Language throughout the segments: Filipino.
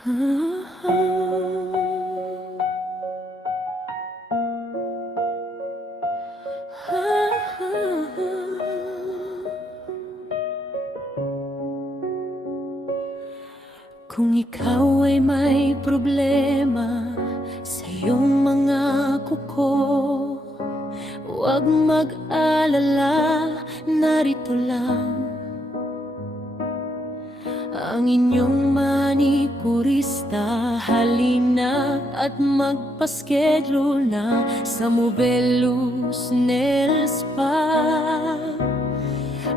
Kung ikaw ay may problema sa iyong mga kuko, huwag mag-alala, narito lang ang inyong manikurista. Halina at magpa-schedule na sa Movelus Nail Spa.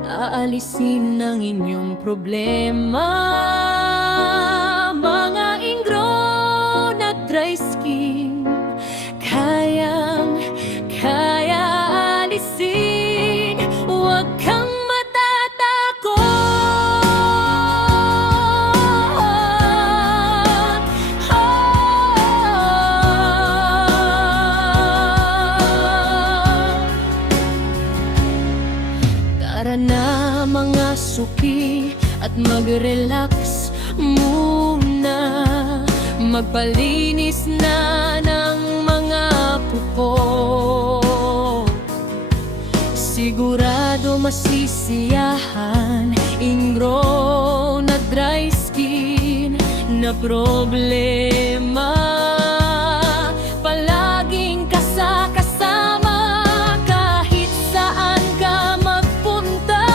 Aalisin ang inyong problema, mga ingrown at dry skin. Kaya alisin, huwag kang matatakot. Tara na mga suki at mag-relax muna. Magpalinis na ng mga kuko. Sigurado masisiyahan, ingrown na dry skin na problema. Palaging kasama kahit saan ka magpunta.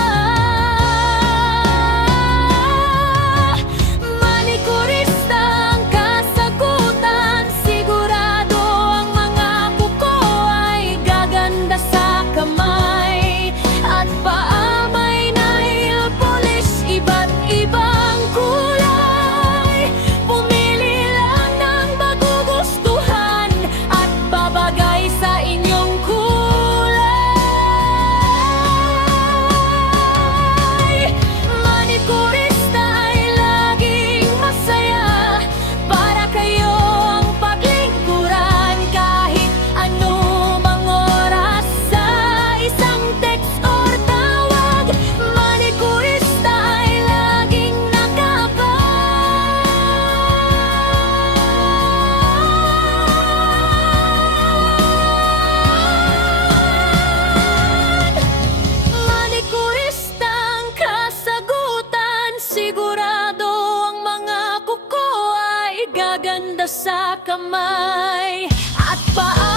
Manikurista ang kasagutan, sigurado ang mga kuko ay gaganda sa kamay at paa. May nail polish, iba't ibang kulay. Pumili lang ng magugustuhan at babagay sa inyong kulay. Manikurista ay laging masaya, para kayo ang paglingkuran. Kahit anumang oras, sa isang text or tawag, manikurista ay laging Manikurista ang kasagutan, sigurado ang mga kuko ay gaganda sa kamay at paa.